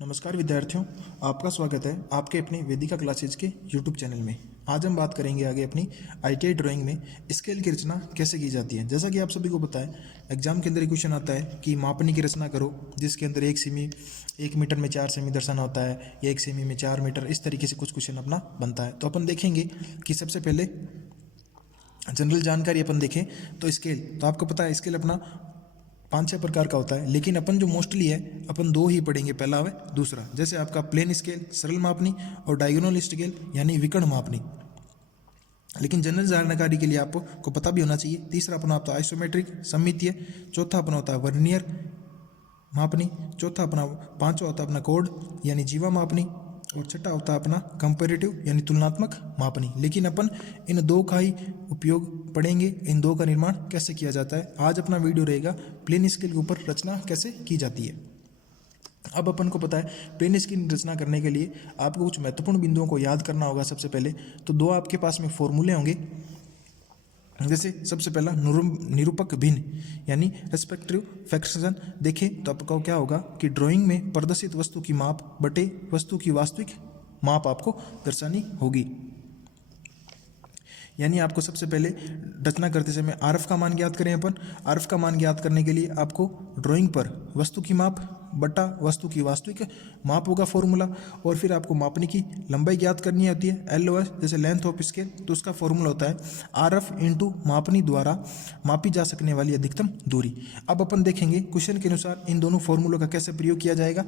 नमस्कार विद्यार्थियों, आपका स्वागत है आपके अपने वेदिका क्लासेज के यूट्यूब चैनल में। आज हम बात करेंगे आगे अपनी आईटीआई ड्राइंग में स्केल की रचना कैसे की जाती है। जैसा कि आप सभी को पता है, एग्जाम के अंदर क्वेश्चन आता है कि मापनी की रचना करो, जिसके अंदर 1 मीटर में 4 सेमी दर्शाना होता है या 1 सेमी में 4 मीटर, इस तरीके से कुछ क्वेश्चन अपना बनता है। तो अपन देखेंगे कि सबसे पहले जनरल जानकारी अपन देखें तो स्केल, तो आपको पता है स्केल अपना 5-6 प्रकार का होता है, लेकिन अपन जो मोस्टली है अपन 2 ही पढ़ेंगे, पहला व दूसरा। जैसे आपका प्लेन स्केल सरल मापनी और डायगोनल स्केल यानी विकर्ण मापनी। लेकिन जनरल जानकारी के लिए आपको पता भी होना चाहिए। तीसरा अपना होता है आइसोमेट्रिक सममितीय, चौथा अपना होता है वर्नियर मापनी, चौथा अपना पांचवा होता है अपना कोड यानी जीवा मापनी, और छठा होता है अपना कंपैरेटिव यानी तुलनात्मक मापनी। लेकिन अपन इन 2 का ही उपयोग पढ़ेंगे, इन 2 का निर्माण कैसे किया जाता है। आज अपना वीडियो रहेगा प्लेन स्केल के ऊपर रचना कैसे की जाती है। अब अपन को पता है प्लेन स्केल रचना करने के लिए आपको कुछ महत्वपूर्ण बिंदुओं को याद करना होगा। सबसे पहले तो 2 आपके पास में फॉर्मूले होंगे। जैसे सबसे पहला निरूपक भिन्न यानी रेस्पेक्टिव फ्रैक्शन। देखें तो आपको क्या होगा कि ड्राइंग में प्रदर्शित वस्तु की माप बटे वस्तु की वास्तविक माप आपको दर्शानी होगी। यानी आपको सबसे पहले रचना करते समय आरएफ का मान ज्ञात करें। अपन आरएफ का मान ज्ञात करने के लिए आपको ड्राइंग पर वस्तु की माप बटा वस्तु की वास्तविक माप होगा फॉर्मूला, और फिर आपको मापने की लंबाई ज्ञात करनी होती है एलओएस, जैसे लेंथ ऑफ स्केल। तो उसका फॉर्मूला होता है आरएफ इंटू मापनी द्वारा मापी जा सकने वाली अधिकतम दूरी। अब अपन देखेंगे क्वेश्चन के अनुसार इन दोनों फॉर्मूलों का कैसे प्रयोग किया जाएगा,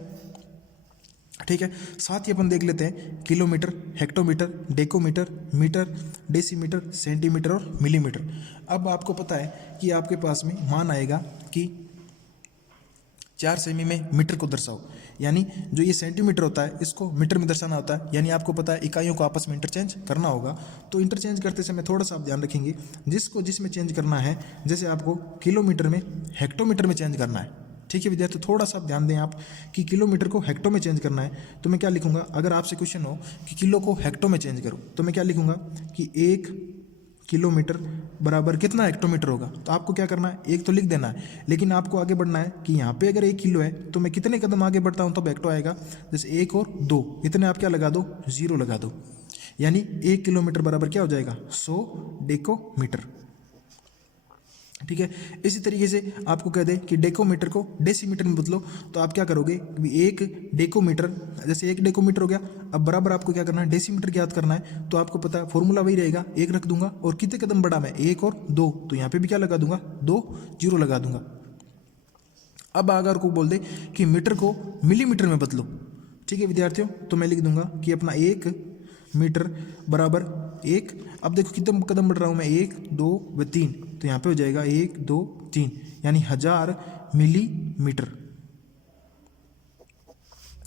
ठीक है। साथ ही अपन देख लेते हैं kilometre, hectometre, decametre, metre, decimetre, centimetre और मिलीमीटर। अब आपको पता है कि आपके पास में मान आएगा कि 4 सेमी में मीटर को दर्शाओ, यानी जो ये सेंटीमीटर होता है इसको मीटर में दर्शाना होता है। यानी आपको पता है इकाइयों को आपस में इंटरचेंज करना होगा। तो इंटरचेंज करते समय थोड़ा सा आप ध्यान रखेंगे, जिसमें चेंज करना है, जैसे आपको किलोमीटर में हेक्टोमीटर में चेंज करना है, ठीक है विद्यार्थी। तो थोड़ा सा आप ध्यान दें आप कि किलोमीटर को हेक्टो में चेंज करना है। तो मैं क्या लिखूंगा, अगर आपसे क्वेश्चन हो कि किलो को हेक्टो में चेंज करो, तो मैं क्या लिखूंगा कि 1 किलोमीटर बराबर कितना हेक्टोमीटर होगा। तो आपको क्या करना है, 1 तो लिख देना है, लेकिन आपको आगे बढ़ना है कि यहाँ पे अगर 1 किलो है तो मैं कितने कदम आगे बढ़ता हूँ तब हेक्टो आएगा। जैसे 1 और 2 इतने आप क्या लगा दो, 0 लगा दो, यानी 1 किलोमीटर बराबर क्या हो जाएगा, 100 डेकोमीटर, ठीक है। इसी तरीके से आपको कह दे कि डेकोमीटर को डेसीमीटर में बदलो, तो आप क्या करोगे, 1 डेकोमीटर, जैसे 1 डेकोमीटर हो गया। अब बराबर आपको क्या करना है, डेसीमीटर ज्ञात करना है। तो आपको पता है फॉर्मूला वही रहेगा, 1 रख दूंगा और कितने कदम बढ़ा मैं, 1 और 2, तो यहाँ पे भी क्या लगा दूंगा, 2 0 लगा दूंगा। अब अगर को बोल दे कि मीटर को मिलीमीटर में बदलो, ठीक है विद्यार्थियों, तो मैं लिख दूंगा कि अपना 1 मीटर बराबर 1। अब देखो कितने कदम बढ़ रहा हूँ मैं, 1 2 व 3, तो यहाँ पे हो जाएगा 1 2 3, यानी 1000 मिलीमीटर।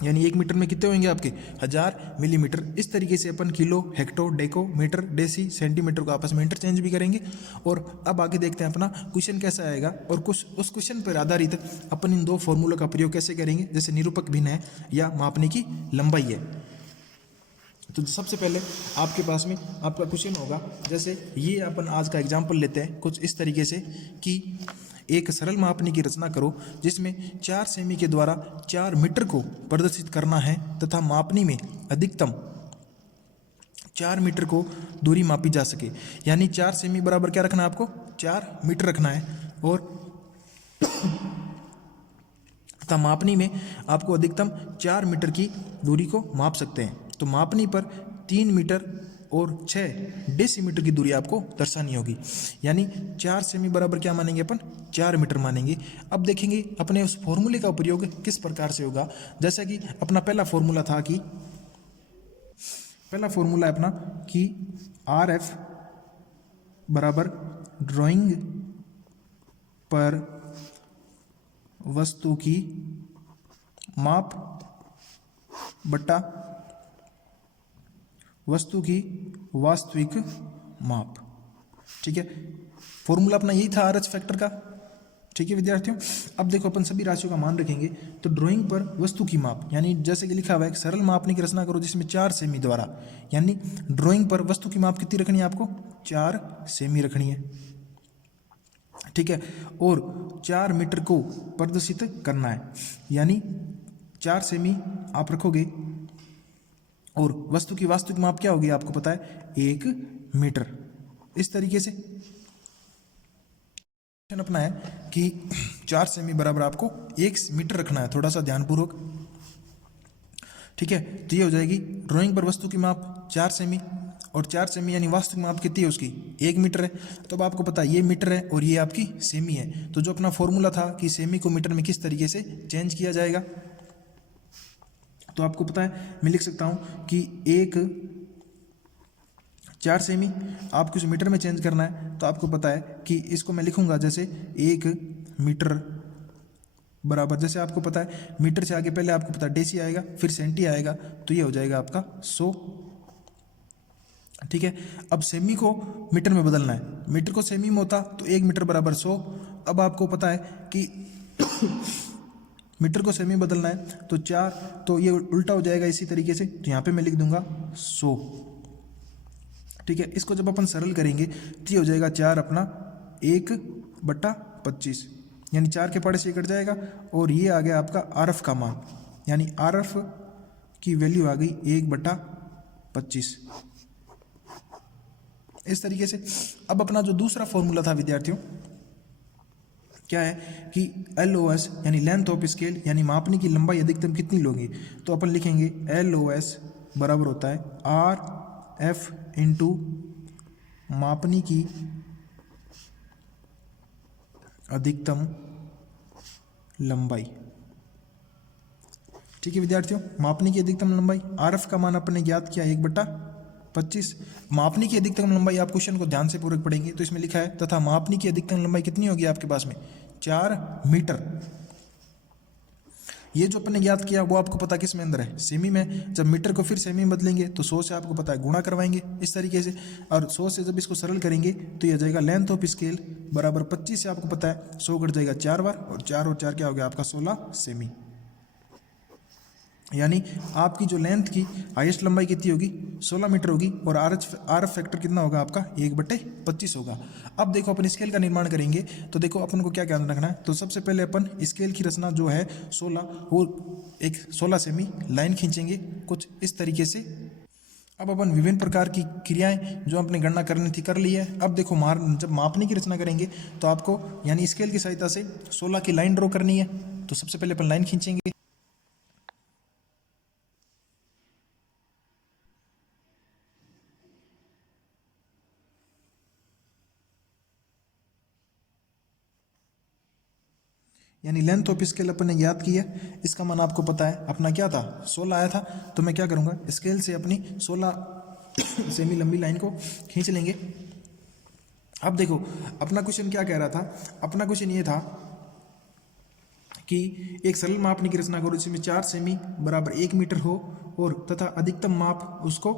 यानी 1 मीटर में कितने होंगे आपके, 1000 मिलीमीटर। इस तरीके से अपन kilo, hecto, deca, metre, deci, centimetre को आपस में इंटरचेंज भी करेंगे। और अब आगे देखते हैं अपना क्वेश्चन कैसा आएगा, और कुछ उस क्वेश्चन पर आधारित अपन इन 2 फॉर्मूलों का प्रयोग कैसे करेंगे, जैसे निरूपक भिन्न है या मापने की लंबाई है। तो सबसे पहले आपके पास में आपका क्वेश्चन होगा, जैसे ये अपन आज का एग्जाम्पल लेते हैं कुछ इस तरीके से कि एक सरल मापनी की रचना करो जिसमें 4 सेमी के द्वारा 4 मीटर को प्रदर्शित करना है तथा मापनी में अधिकतम 4 मीटर को दूरी मापी जा सके। यानी 4 सेमी बराबर क्या रखना है आपको, 4 मीटर रखना है, और तथा मापनी में आपको अधिकतम 4 मीटर की दूरी को माप सकते हैं। तो मापनी पर 3 मीटर और 6 डेसीमीटर की दूरी आपको दर्शानी होगी। यानी 4 सेमी बराबर क्या मानेंगे अपन, 4 मीटर मानेंगे। अब देखेंगे अपने उस फॉर्मूले का उपयोग किस प्रकार से होगा। जैसा कि अपना पहला फॉर्मूला था कि पहला फॉर्मूला है अपना कि आरएफ बराबर ड्राइंग पर वस्तु की माप बटा वस्तु की वास्तविक माप, ठीक है। फॉर्मूला अपना यही था आरएच फैक्टर का, ठीक है विद्यार्थियों। अब देखो अपन सभी राशियों का मान रखेंगे। तो ड्राइंग पर वस्तु की माप, यानी जैसे कि लिखा हुआ है एक सरल मापनी की रचना करो जिसमें 4 सेमी द्वारा, यानी ड्राइंग पर वस्तु की माप कितनी रखनी है आपको, 4 सेमी रखनी है, ठीक है। और 4 मीटर को प्रदर्शित करना है, यानी 4 सेमी आप रखोगे और वस्तु की वास्तविक माप क्या होगी आपको पता है 1 मीटर। इस तरीके से अपना है कि 4 सेमी बराबर आपको 1 मीटर रखना है, थोड़ा सा ध्यानपूर्वक। ठीक है, तो ये हो जाएगी ड्राइंग पर वस्तु की माप 4 सेमी, और 4 सेमी यानी वास्तविक माप कितनी है उसकी 1 मीटर है। तो अब आपको पता है ये मीटर है और ये आपकी सेमी है। तो जो अपना फॉर्मूला था कि सेमी को मीटर में किस तरीके से चेंज किया जाएगा, तो आपको पता है मैं लिख सकता हूँ कि 4 सेमी आपको इस मीटर में चेंज करना है। तो आपको पता है कि इसको मैं लिखूंगा जैसे 1 मीटर बराबर, जैसे आपको पता है मीटर से आगे पहले आपको पता है डेसी आएगा, फिर सेंटी आएगा, तो ये हो जाएगा आपका 100। ठीक है, अब सेमी को मीटर में बदलना है, मीटर को सेमी में होता तो 1 मीटर बराबर 100। अब आपको पता है कि मीटर को सेमी बदलना है तो 4, तो ये उल्टा हो जाएगा इसी तरीके से, तो यहाँ पे मैं लिख दूंगा 100। ठीक है, इसको जब अपन सरल करेंगे तो ये हो जाएगा 4 अपना 1/25, यानी 4 के पहाड़े से कट जाएगा, और ये आ गया आपका आरएफ का मान, यानी आरएफ की वैल्यू आ गई 1/25। इस तरीके से अब अपना जो दूसरा फॉर्मूला था विद्यार्थियों क्या है कि LOS यानी लेंथ ऑफ स्केल, यानी मापने की लंबाई अधिकतम कितनी लोगे, तो अपन लिखेंगे LOS बराबर होता है RF इंटू मापने की अधिकतम लंबाई। ठीक है विद्यार्थियों, मापने की अधिकतम लंबाई, RF का मान अपने ज्ञात किया 1/25। मापने की अधिकतम लंबाई, आप क्वेश्चन को ध्यान से पूर्वक पढ़ेंगे तो इसमें लिखा है तथा मापने की अधिकतम लंबाई कितनी होगी आपके पास में 4 मीटर। ये जो अपने ज्ञात किया वो आपको पता किस में अंदर है, सेमी में। जब मीटर को फिर सेमी में बदलेंगे तो 100 से आपको पता है गुणा करवाएंगे इस तरीके से, और 100 से जब इसको सरल करेंगे तो यह जाएगा लेंथ ऑफ स्केल बराबर 25 से आपको पता है 100 कट जाएगा 4 बार, और 4 और 4 क्या हो गया आपका 16 सेमी। यानी आपकी जो लेंथ की हाईएस्ट लंबाई कितनी होगी 16 मीटर होगी, और आरएफ फैक्टर कितना होगा आपका 1/25 होगा। अब देखो अपन स्केल का निर्माण करेंगे तो देखो अपन को क्या ध्यान रखना है, तो सबसे पहले अपन स्केल की रचना जो है 16 और एक 16 सेमी लाइन खींचेंगे कुछ इस तरीके से। अब अपन विभिन्न प्रकार की क्रियाएं जो अपने गणना करनी थी कर ली है। अब देखो जब मापने की रचना करेंगे तो आपको यानी स्केल की सहायता से 16 की लाइन ड्रॉ करनी है। तो सबसे पहले अपन लाइन खींचेंगे, यानी लेंथ ऑफ स्केल अपन ने याद की है, इसका मान आपको पता है अपना क्या था 16 आया था। तो मैं क्या करूँगा स्केल से अपनी 16 सेमी लंबी लाइन को खींच लेंगे। अब देखो अपना क्वेश्चन क्या कह रहा था, अपना क्वेश्चन ये था कि एक सरल मापने की रचना करो जिसमें 4 सेमी बराबर 1 मीटर हो और तथा अधिकतम माप उसको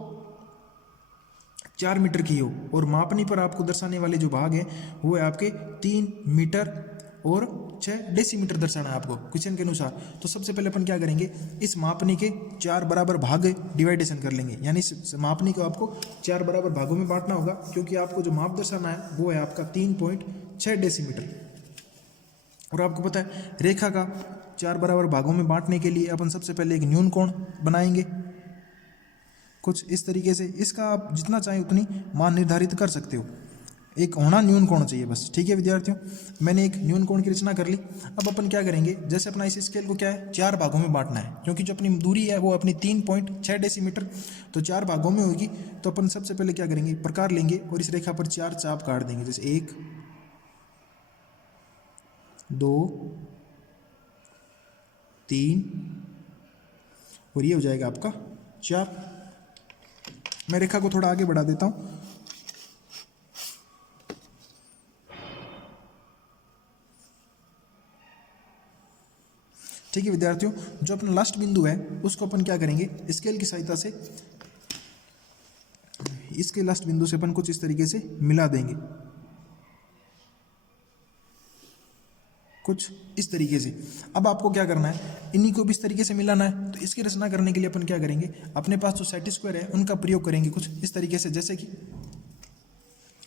4 मीटर की हो, और मापनी पर आपको दर्शाने वाले जो भाग हैं वो है आपके 3 मीटर और 6 डेसीमीटर दर्शाना है आपको क्वेश्चन के अनुसार। तो सबसे पहले अपन क्या करेंगे, इस मापनी के 4 बराबर भाग डिवाइडेशन कर लेंगे, यानी इस मापनी को आपको 4 बराबर भागों में बांटना होगा, क्योंकि आपको जो माप दर्शाना है वो है आपका 3.6 डेसीमीटर। और आपको पता है रेखा का 4 बराबर भागों में बांटने के लिए अपन सबसे पहले एक न्यून कोण बनाएंगे कुछ इस तरीके से। इसका आप जितना चाहें उतनी मान निर्धारित कर सकते हो, एक होना न्यून कोण चाहिए बस। ठीक है विद्यार्थियों, मैंने एक न्यून कोण की रचना कर ली। अब अपन क्या करेंगे, जैसे अपना इस स्केल को क्या है 4 भागों में बांटना है, क्योंकि जो अपनी दूरी है वो अपनी 3.6 डेसीमीटर, तो 4 भागों में होगी। तो अपन सबसे पहले क्या करेंगे प्रकार लेंगे और इस रेखा पर 4 चाप काट देंगे, जैसे 1 2 3 और ये हो जाएगा आपका 4। मैं रेखा को थोड़ा आगे बढ़ा देता हूं। ठीक है विद्यार्थियों, जो अपना लास्ट बिंदु है उसको अपन क्या करेंगे स्केल की सहायता से इसके लास्ट बिंदु से अपन कुछ इस तरीके से मिला देंगे, कुछ इस तरीके से। अब आपको क्या करना है, इन्हीं को भी इस तरीके से मिलाना है। तो इसकी रचना करने के लिए अपन क्या करेंगे, अपने पास जो सेट स्क्वायर है उनका प्रयोग करेंगे कुछ इस तरीके से। जैसे कि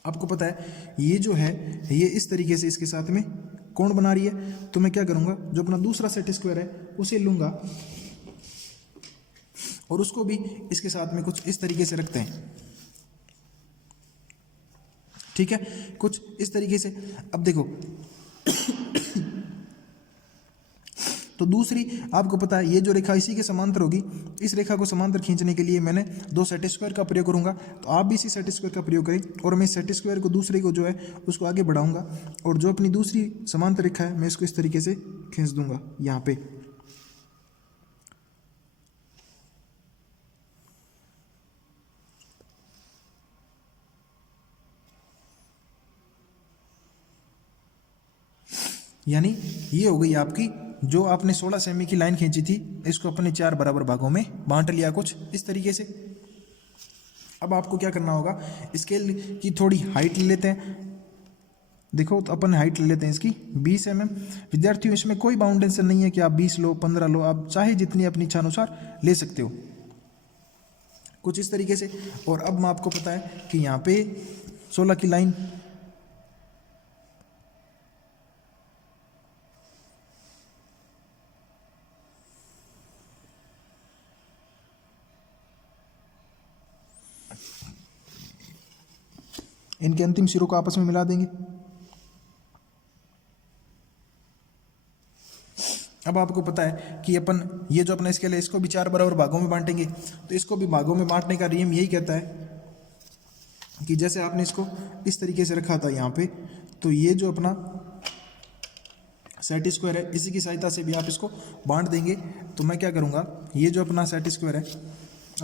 आपको पता है ये जो है ये इस तरीके से इसके साथ में कोण बना रही है, तो मैं क्या करूँगा जो अपना दूसरा सेट स्क्वायर है उसे लूँगा और उसको भी इसके साथ में कुछ इस तरीके से रखते हैं, ठीक है, कुछ इस तरीके से। अब देखो तो दूसरी आपको पता है ये जो रेखा इसी के समांतर होगी, इस रेखा को समांतर खींचने के लिए मैंने दो सेट स्क्वायर का प्रयोग करूंगा, तो आप भी इसी सेट स्क्वायर का प्रयोग करें और मैं सेट स्क्वायर को दूसरे को जो है उसको आगे बढ़ाऊंगा और जो अपनी दूसरी समांतर रेखा है मैं इसको इस तरीके से खींच दूंगा यहाँ पे। यानी ये हो गई आपकी जो आपने 16 सेमी की लाइन खींची थी, इसको अपने 4 बराबर भागों में बांट लिया कुछ इस तरीके से। अब आपको क्या करना होगा, स्केल की थोड़ी हाइट ले लेते हैं। देखो तो अपन हाइट ले लेते हैं इसकी 20 mm। विद्यार्थियों इसमें कोई बाउंडेशन नहीं है कि आप 20 लो 15 लो, आप चाहे जितनी अपनी इच्छा अनुसार ले सकते हो कुछ इस तरीके से। और अब मैं आपको पता है कि यहाँ पे 16 की लाइन इनके अंतिम सिरों को आपस में मिला देंगे। अब आपको पता है कि अपन ये जो अपना स्केल है इसको भी 4 बराबर भागों में बांटेंगे, तो इसको भी भागों में बांटने का नियम यही कहता है कि जैसे आपने इसको इस तरीके से रखा था यहाँ पे, तो ये जो अपना सेट स्क्वायर है इसी की सहायता से भी आप इसको बांट देंगे। तो मैं क्या करूँगा, ये जो अपना सेट स्क्वायर है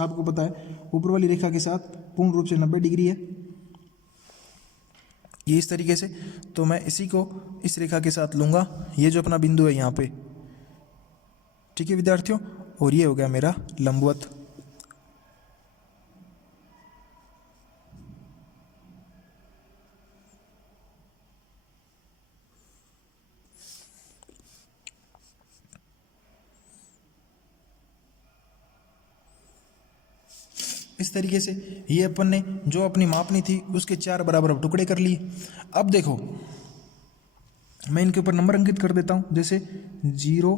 आपको पता है ऊपर वाली रेखा के साथ पूर्ण रूप से 90 डिग्री है, ये इस तरीके से। तो मैं इसी को इस रेखा के साथ लूँगा, ये जो अपना बिंदु है यहाँ पे, ठीक है विद्यार्थियों, और ये हो गया मेरा लंबवत। इस तरीके से ये अपन ने जो अपनी मापनी थी उसके 4 बराबर टुकड़े कर लिए। अब देखो मैं इनके ऊपर नंबर अंकित कर देता हूँ, जैसे 0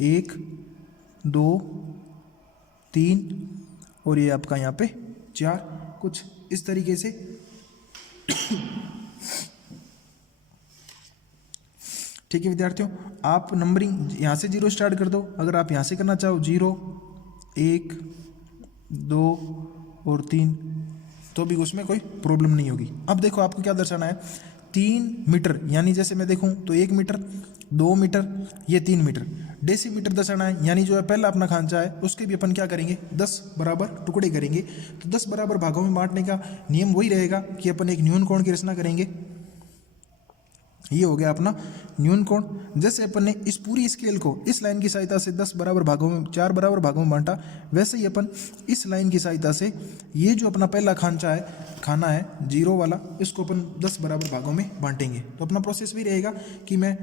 1 2 3 और ये आपका यहाँ पे 4, कुछ इस तरीके से। ठीक है विद्यार्थियों, आप नंबरिंग यहाँ से 0 स्टार्ट कर दो, अगर आप यहाँ से करना चाहो 0 1 2 और 3 तो भी उसमें कोई प्रॉब्लम नहीं होगी। अब देखो आपको क्या दर्शाना है, 3 मीटर, यानी जैसे मैं देखूं तो 1 मीटर 2 मीटर ये 3 मीटर डेसीमीटर दर्शाना है, यानी जो है पहला अपना खांचा है उसके भी अपन क्या करेंगे 10 बराबर टुकड़े करेंगे। तो 10 बराबर भागों में बांटने का नियम वही रहेगा कि अपन एक न्यून कोण की रचना करेंगे, ये हो गया अपना न्यून कोण। जैसे अपन ने इस पूरी स्केल को इस लाइन की सहायता से 10 बराबर भागों में 4 बराबर भागों में बांटा, वैसे ही अपन इस लाइन की सहायता से ये जो अपना पहला खाना है 0 वाला, इसको अपन 10 बराबर भागों में बांटेंगे। तो अपना प्रोसेस भी रहेगा कि मैं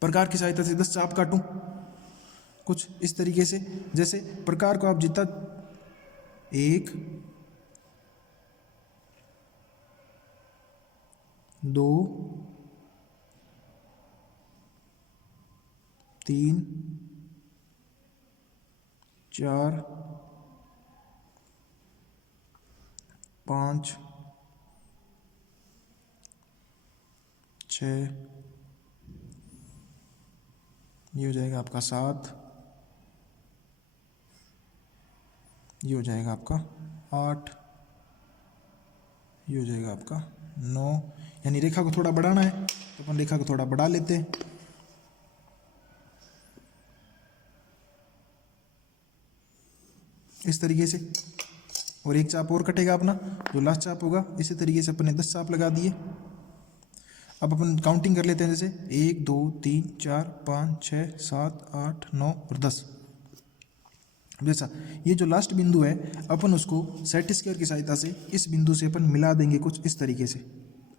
प्रकार की सहायता से 10 चाप काटूं कुछ इस तरीके से। जैसे प्रकार को आप जितना 1 2 3 4 5 6 ये हो जाएगा आपका 7, ये हो जाएगा आपका 8, ये हो जाएगा आपका 9, यानी रेखा को थोड़ा बढ़ाना है तो अपन रेखा को थोड़ा बढ़ा लेते हैं। इस तरीके से, और एक चाप और कटेगा अपना जो लास्ट चाप होगा। इसी तरीके से अपन ने 10 चाप लगा दिए। अब अपन काउंटिंग कर लेते हैं, जैसे 1 2 3 4 5 6 7 8 9 और 10। जैसा ये जो लास्ट बिंदु है अपन उसको सेट स्क्वायर की सहायता से इस बिंदु से अपन मिला देंगे कुछ इस तरीके से।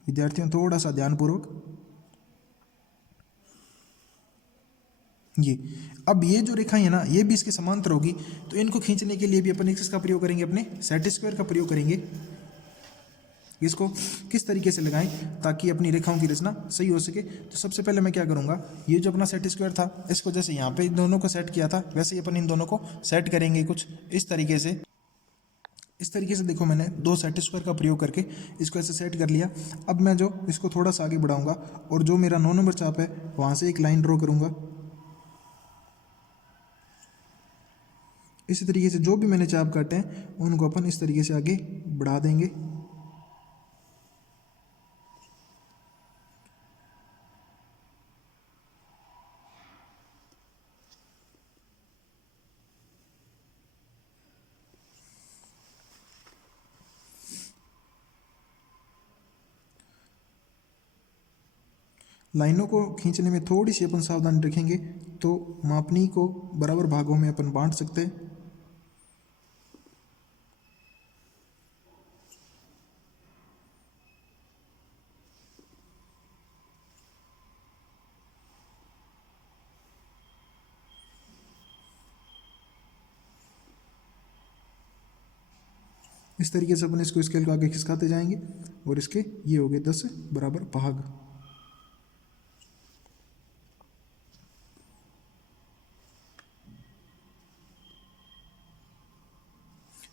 विद्यार्थियों थोड़ा सा ध्यानपूर्वक ये, अब ये जो रेखा है ना ये भी इसके समांतर होगी, तो इनको खींचने के लिए भी अपन किसका प्रयोग करेंगे, अपने सेट स्क्वायर का प्रयोग करेंगे। इसको किस तरीके से लगाएं ताकि अपनी रेखाओं की रचना सही हो सके। तो सबसे पहले मैं क्या करूँगा, ये जो अपना सेट स्क्वायर था इसको जैसे यहाँ पे इन दोनों को सेट किया था वैसे ही अपन इन दोनों को सेट करेंगे कुछ इस तरीके से। इस तरीके से देखो मैंने दो सेट स्क्वायर का प्रयोग करके इसको ऐसे सेट कर लिया। अब मैं जो इसको थोड़ा सा आगे बढ़ाऊंगा और जो मेरा 9 नंबर चाप है वहाँ से एक लाइन ड्रॉ करूँगा। इसी तरीके से जो भी मैंने चाप काटे हैं उनको अपन इस तरीके से आगे बढ़ा देंगे। लाइनों को खींचने में थोड़ी सी अपन सावधानी रखेंगे तो मापनी को बराबर भागों में अपन बांट सकते हैं। इस तरीके से अपन इसको स्केल को आगे खिसकाते जाएंगे और इसके ये हो गए 10 बराबर भाग।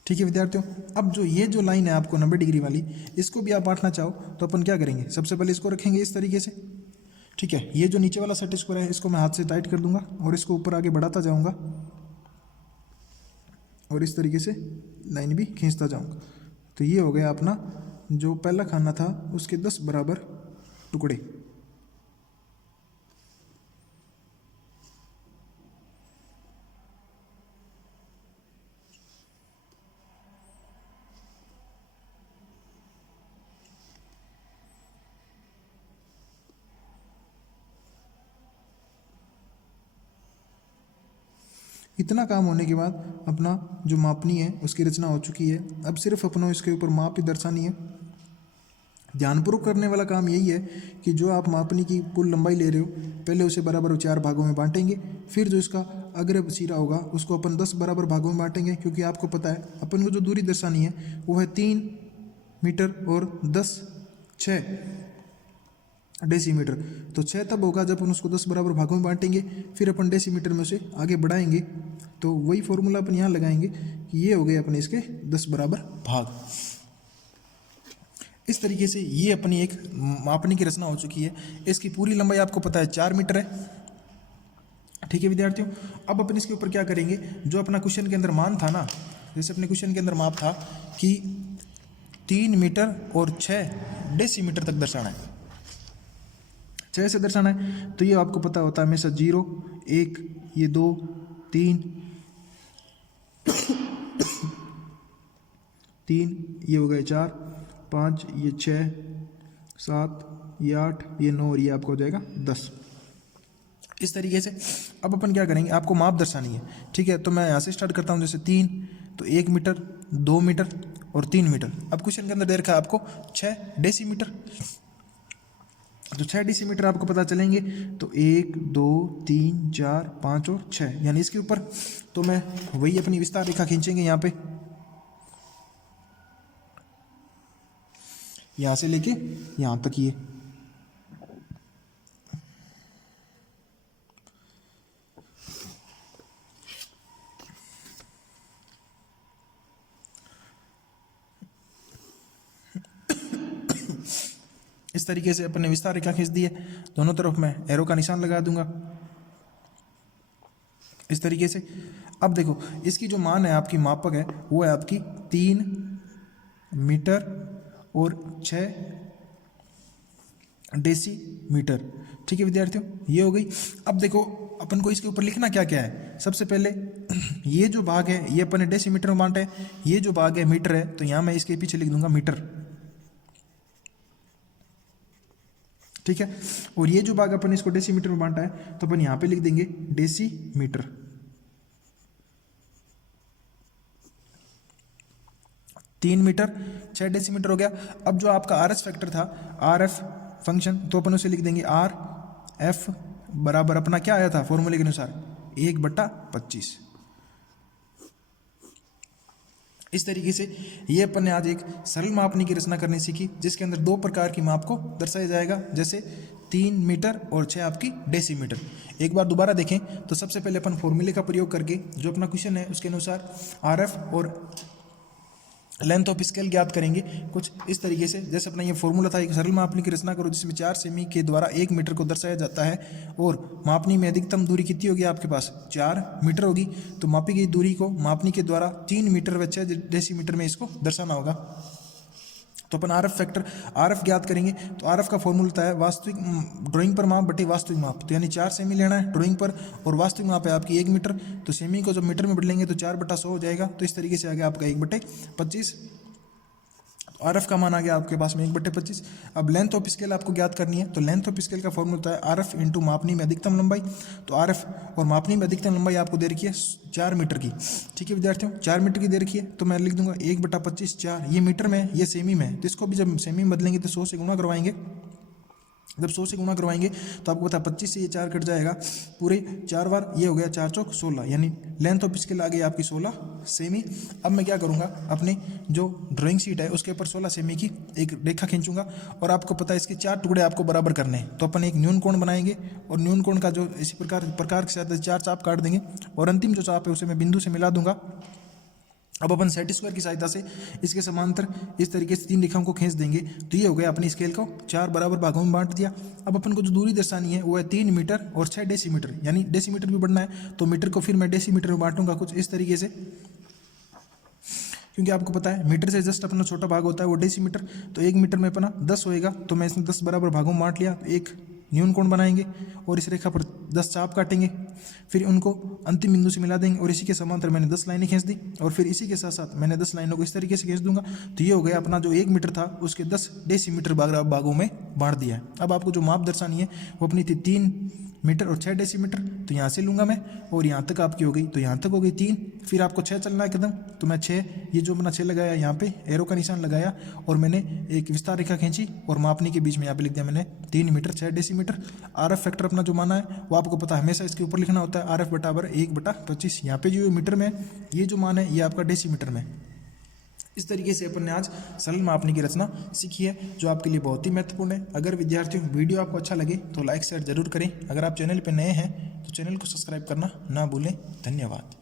ठीक है विद्यार्थियों, अब जो ये जो लाइन है आपको 90 डिग्री वाली, इसको भी आप बांटना चाहो तो अपन क्या करेंगे, सबसे पहले इसको रखेंगे इस तरीके से। ठीक है, ये जो नीचे वाला सेट स्क्वायर है इसको मैं हाथ से टाइट कर दूंगा और इसको ऊपर आगे बढ़ाता जाऊंगा और इस तरीके से लाइन भी खींचता जाऊंगा। तो ये हो गया अपना जो पहला खाना था उसके 10 बराबर टुकड़े। इतना काम होने के बाद अपना जो मापनी है उसकी रचना हो चुकी है। अब सिर्फ अपनों इसके ऊपर माप ही दर्शानी है। ध्यानपूर्वक करने वाला काम यही है कि जो आप मापनी की कुल लंबाई ले रहे हो पहले उसे बराबर 4 भागों में बांटेंगे, फिर जो इसका अग्र सिरा होगा उसको अपन 10 बराबर भागों में बांटेंगे, क्योंकि आपको पता है अपन को जो दूरी दर्शानी है वो है 3 मीटर और 6 डेसीमीटर। तो 6 तब होगा जब अपन उसको 10 बराबर भागों में बांटेंगे, फिर अपन डेसीमीटर में उसे आगे बढ़ाएंगे। तो वही फॉर्मूला अपन यहाँ लगाएंगे कि ये हो गए अपने इसके 10 बराबर भाग। इस तरीके से ये अपनी एक मापने की रचना हो चुकी है। इसकी पूरी लंबाई आपको पता है 4 मीटर है। ठीक है विद्यार्थियों, अब अपन इसके ऊपर क्या करेंगे, जो अपना क्वेश्चन के अंदर मान था ना, जैसे अपने क्वेश्चन के अंदर माप था कि 3 मीटर और 6 डेसीमीटर तक दर्शाना है, 6 से दर्शाना है। तो ये आपको पता होता है हमेशा 0 1 ये 2 3 3 ये हो गए 4 5 ये 6 7 ये 8 ये 9 और ये आपको हो जाएगा 10। इस तरीके से अब अपन क्या करेंगे, आपको माप दर्शानी है। ठीक है, तो मैं यहाँ से स्टार्ट करता हूँ। जैसे 3 तो 1 मीटर 2 मीटर और 3 मीटर। अब क्वेश्चन के अंदर दे रखा है आपको 6 डेसीमीटर। तो 6 डेसीमीटर आपको पता चलेंगे तो 1 2 3 4 5 और 6, यानी इसके ऊपर तो मैं वही अपनी विस्तार रेखा खींचेंगे यहाँ पे, यहाँ से लेके यहाँ तक ये। इस तरीके से अपने विस्तार रेखा खींच दी है। दोनों तरफ मैं एरो का निशान लगा दूंगा इस तरीके से। अब देखो इसकी जो मान है आपकी मापक है वो है आपकी 3 मीटर और 6 डेसीमीटर। ठीक है विद्यार्थियों, ये हो गई। अब देखो अपन को इसके ऊपर लिखना क्या क्या है। सबसे पहले ये जो भाग है ये अपन ने डेसीमीटर में बांटा है, ये जो भाग है मीटर है, तो यहाँ मैं इसके पीछे लिख दूंगा मीटर। ठीक है, और ये जो भाग अपन इसको डेसीमीटर में बांटा है तो अपन यहाँ पे लिख देंगे डेसीमीटर। तीन मीटर 6 डेसीमीटर हो गया। अब जो आपका आर एस फैक्टर था, आर एफ फंक्शन, तो अपन उसे लिख देंगे आर एफ बराबर अपना क्या आया था फॉर्मूले के अनुसार 1/25। इस तरीके से ये अपन ने आज एक सरल मापनी की रचना करनी सीखी, जिसके अंदर 2 प्रकार की माप को दर्शाया जाएगा, जैसे 3 मीटर और 6 आपकी डेसीमीटर। एक बार दोबारा देखें तो सबसे पहले अपन फॉर्मूले का प्रयोग करके जो अपना क्वेश्चन है उसके अनुसार आरएफ और लेंथ ऑफ स्केल ज्ञात करेंगे कुछ इस तरीके से। जैसे अपना ये फॉर्मूला था, एक सरल मापनी की रचना करो जिसमें 4 सेमी के द्वारा 1 मीटर को दर्शाया जाता है, और मापनी में अधिकतम दूरी कितनी होगी आपके पास 4 मीटर होगी। तो मापी गई दूरी को मापनी के द्वारा 3 मीटर व 6 डेसीमीटर में इसको दर्शाना होगा। तो अपन आरएफ फैक्टर आरएफ ज्ञात करेंगे। तो आरएफ का फॉर्मूला होता है वास्तविक ड्राइंग पर माप बटे वास्तविक माप। तो यानी 4 सेमी लेना है ड्राइंग पर, और वास्तविक माप है आपकी 1 मीटर। तो सेमी को जब मीटर में बदलेंगे तो 4/100 हो जाएगा। तो इस तरीके से आ गया आपका 1/25। आरएफ का मान आ गया आपके पास में 1/25। अब लेंथ ऑफ स्केल आपको ज्ञात करनी है। तो लेंथ ऑफ स्केल का फॉर्मूला होता है आरएफ इंटू मापनी में अधिकतम लंबाई। तो आरएफ और मापनी में अधिकतम लंबाई आपको दे रखी है 4 मीटर की। ठीक है विद्यार्थियों, 4 मीटर की दे रखी है। तो मैं लिख दूंगा 1/25 4। ये मीटर में, ये सेमी में है। तो इसको भी जब सेमी में बदलेंगे तो 100 से गुणा करवाएंगे। जब 100 से गुणा करवाएंगे तो आपको पता 25 से ये 4 कट जाएगा, पूरे 4 बार ये हो गया 4 चौक 16, यानी लेंथ ऑफ स्केल आ गई आपकी 16 सेमी। अब मैं क्या करूँगा, अपने जो ड्राइंग शीट है उसके ऊपर 16 सेमी की एक रेखा खींचूंगा, और आपको पता है इसके 4 टुकड़े आपको बराबर करने हैं। तो अपन एक न्यून कोण बनाएंगे, और न्यून कोण का जो इसी प्रकार के साथ 4 चाप काट देंगे, और अंतिम जो चाप है उसे मैं बिंदु से मिला दूंगा। अब अपन सेट स्क्वायर की सहायता से इसके समांतर इस तरीके से 3 रेखाओं को खींच देंगे। तो ये हो गया अपनी स्केल को 4 बराबर भागों में बांट दिया। अब अपन को जो दूरी दर्शानी है वो है 3 मीटर और 6 डेसीमीटर, यानी डेसीमीटर भी बढ़ना है। तो मीटर को फिर मैं डेसीमीटर में बांटूंगा कुछ इस तरीके से, क्योंकि आपको पता है मीटर से जस्ट अपना छोटा भाग होता है वो डेसीमीटर। तो 1 मीटर में अपना 10 होएगा। तो मैं इसमें 10 बराबर भागों में बांट लिया। एक न्यून कोण बनाएंगे और इस रेखा पर 10 चाप काटेंगे, फिर उनको अंतिम बिंदु से मिला देंगे, और इसी के समांतर मैंने 10 लाइनें खींच दी, और फिर इसी के साथ साथ मैंने 10 लाइनों को इस तरीके से खींच दूंगा। तो ये हो गया अपना जो 1 मीटर था उसके 10 डेसीमीटर भागों में बांट दिया है। अब आपको जो माप दर्शानी है वो अपनी थी 3 मीटर और 6 डेसीमीटर। तो यहाँ से लूँगा मैं, और यहाँ तक आपकी हो गई, तो यहाँ तक हो गई 3। फिर आपको 6 चलना है कदम। तो मैं 6, ये जो अपना 6 लगाया, यहाँ पे एरो का निशान लगाया, और मैंने एक विस्तार रेखा खींची, और मापनी के बीच में यहाँ पे लिख दिया मैंने 3 मीटर 6 डेसीमीटर। आरएफ फैक्टर अपना जो माना है वो आपको पता है हमेशा इसके ऊपर लिखना होता है, आरएफ बराबर 1/25। यहाँ पे जो मीटर में ये जो मान है ये आपका डेसीमीटर में। इस तरीके से अपन ने आज सरल मापनी की रचना सीखी है, जो आपके लिए बहुत ही महत्वपूर्ण है। अगर विद्यार्थियों वीडियो आपको अच्छा लगे तो लाइक शेयर जरूर करें। अगर आप चैनल पर नए हैं तो चैनल को सब्सक्राइब करना ना भूलें। धन्यवाद।